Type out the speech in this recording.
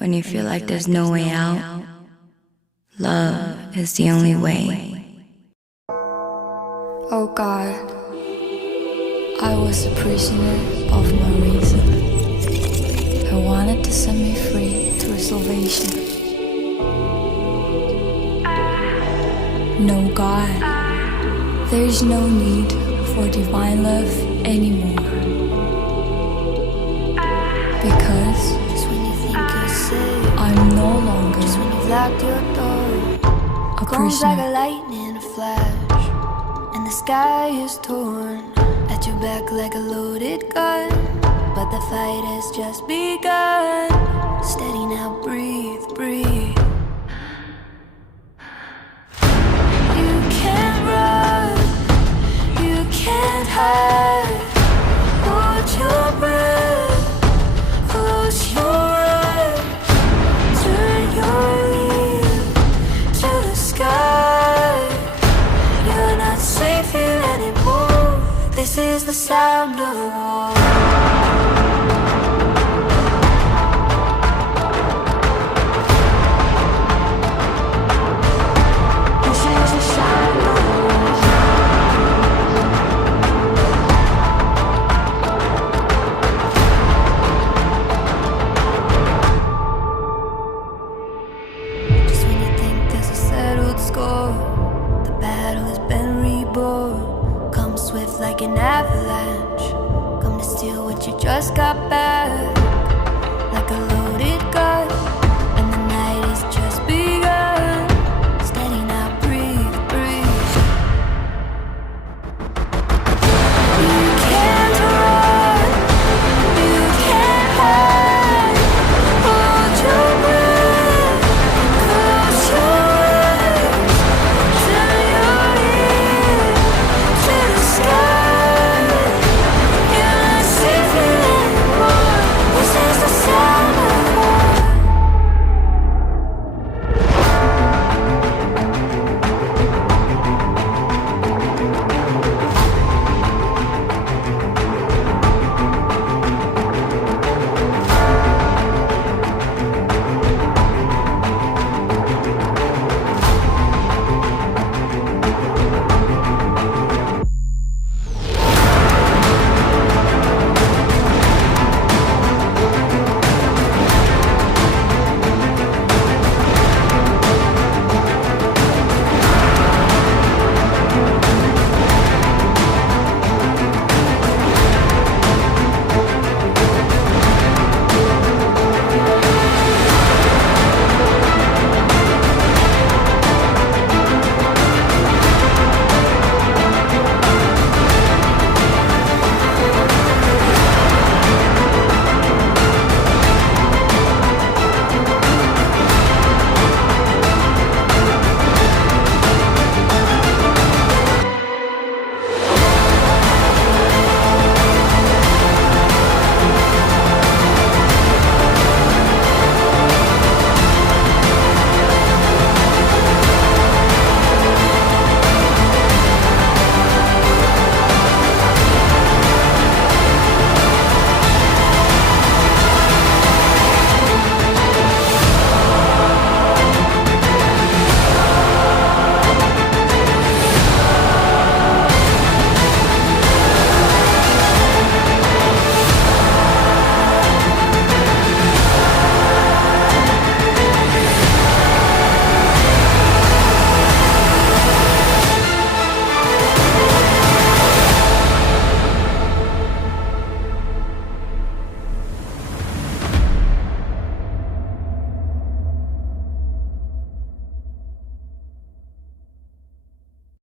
When you feel like there's no way out, love is the only way. Oh God, I was a prisoner of my reason. I wanted to set me free through salvation. No God, there is no need for divine love anymore. Because when you think you're safe, I'm no longer just when you've locked your door, a comes like a prisoner. lightning flash, and the sky is torn at your back like a loaded gun. But the fight has just begun. Steady now, breathe, breathe. You can't run, you can't hide. Hold your breath, close your eyes, turn your ear to the sky. You're not safe here anymore. This is the sound of war. This is the sound of war. Just when you think there's a settled score, the battle has been reborn. Come swift like an avalanche, come to steal what you just got back. Like a